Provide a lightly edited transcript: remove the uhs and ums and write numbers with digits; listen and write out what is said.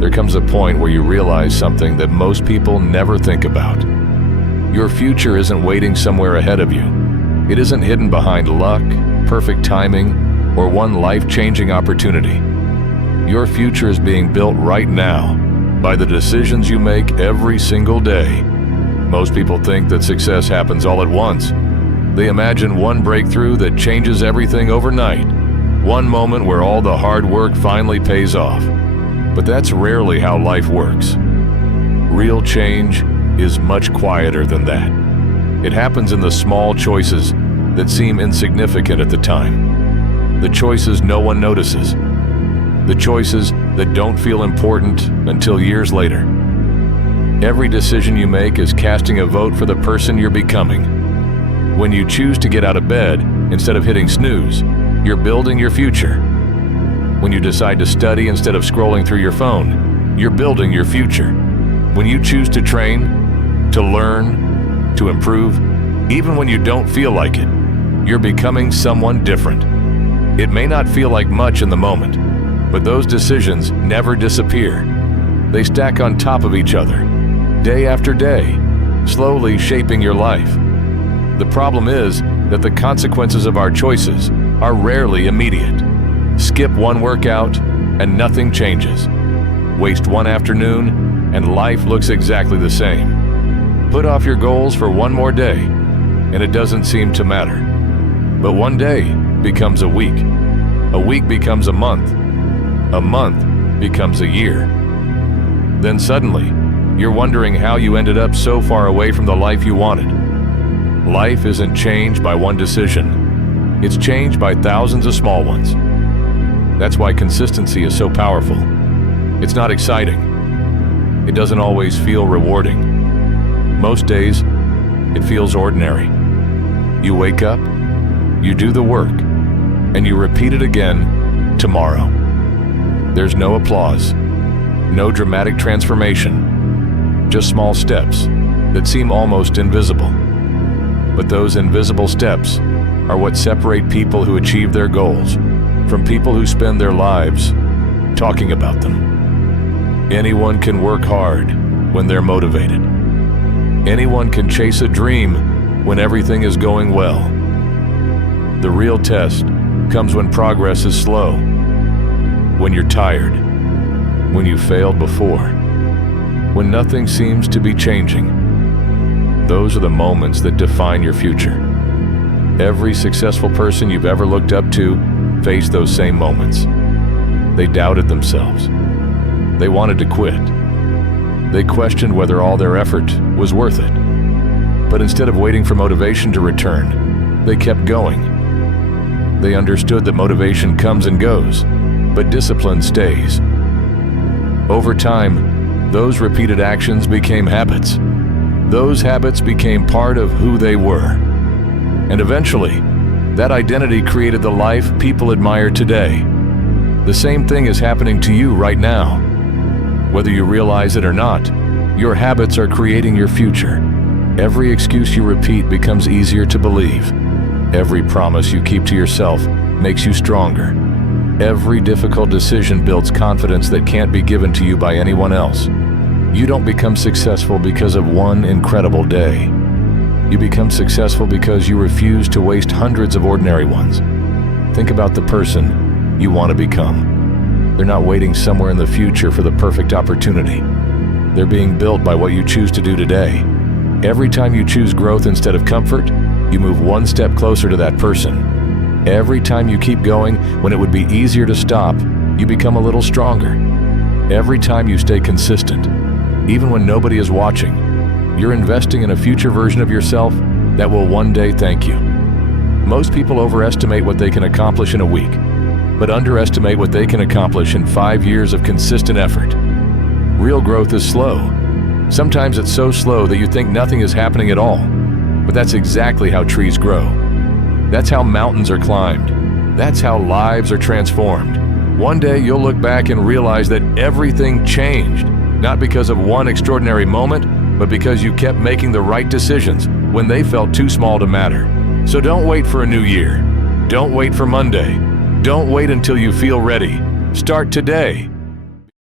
there comes a point where you realize something that most people never think about. Your future isn't waiting somewhere ahead of you. It isn't hidden behind luck, perfect timing, or one life-changing opportunity. Your future is being built right now by the decisions you make every single day. Most people think that success happens all at once. They imagine one breakthrough that changes everything overnight, one moment where all the hard work finally pays off. But that's rarely how life works. Real change is much quieter than that. It happens in the small choices that seem insignificant at the time. The choices no one notices. The choices that don't feel important until years later. Every decision you make is casting a vote for the person you're becoming. When you choose to get out of bed instead of hitting snooze, you're building your future. When you decide to study instead of scrolling through your phone, you're building your future. When you choose to train, to learn, to improve, even when you don't feel like it, you're becoming someone different. It may not feel like much in the moment, but those decisions never disappear. They stack on top of each other, day after day, slowly shaping your life. The problem is that the consequences of our choices are rarely immediate. Skip one workout and nothing changes. Waste one afternoon and life looks exactly the same. Put off your goals for one more day and it doesn't seem to matter. But one day becomes a week becomes a month becomes a year. Then suddenly, you're wondering how you ended up so far away from the life you wanted. Life isn't changed by one decision. It's changed by thousands of small ones. That's why consistency is so powerful. It's not exciting. It doesn't always feel rewarding. Most days, it feels ordinary. You wake up, you do the work, and you repeat it again tomorrow. There's no applause, no dramatic transformation, just small steps that seem almost invisible. But those invisible steps are what separate people who achieve their goals from people who spend their lives talking about them. Anyone can work hard when they're motivated. Anyone can chase a dream when everything is going well. The real test comes when progress is slow, when you're tired, when you failed before, when nothing seems to be changing. Those are the moments that define your future. Every successful person you've ever looked up to faced those same moments. They doubted themselves. They wanted to quit. They questioned whether all their effort was worth it. But instead of waiting for motivation to return, they kept going. They understood that motivation comes and goes, but discipline stays. Over time, those repeated actions became habits. Those habits became part of who they were. And eventually, that identity created the life people admire today. The same thing is happening to you right now. Whether you realize it or not, your habits are creating your future. Every excuse you repeat becomes easier to believe. Every promise you keep to yourself makes you stronger. Every difficult decision builds confidence that can't be given to you by anyone else. You don't become successful because of one incredible day. You become successful because you refuse to waste hundreds of ordinary ones. Think about the person you want to become. They're not waiting somewhere in the future for the perfect opportunity. They're being built by what you choose to do today. Every time you choose growth instead of comfort, you move one step closer to that person. Every time you keep going when it would be easier to stop, you become a little stronger. Every time you stay consistent, even when nobody is watching, you're investing in a future version of yourself that will one day thank you. Most people overestimate what they can accomplish in a week, but underestimate what they can accomplish in 5 years of consistent effort. Real growth is slow. Sometimes it's so slow that you think nothing is happening at all. But that's exactly how trees grow. That's how mountains are climbed. That's how lives are transformed. One day you'll look back and realize that everything changed, not because of one extraordinary moment, but because you kept making the right decisions when they felt too small to matter. So don't wait for a new year. Don't wait for Monday. Don't wait until you feel ready. Start today.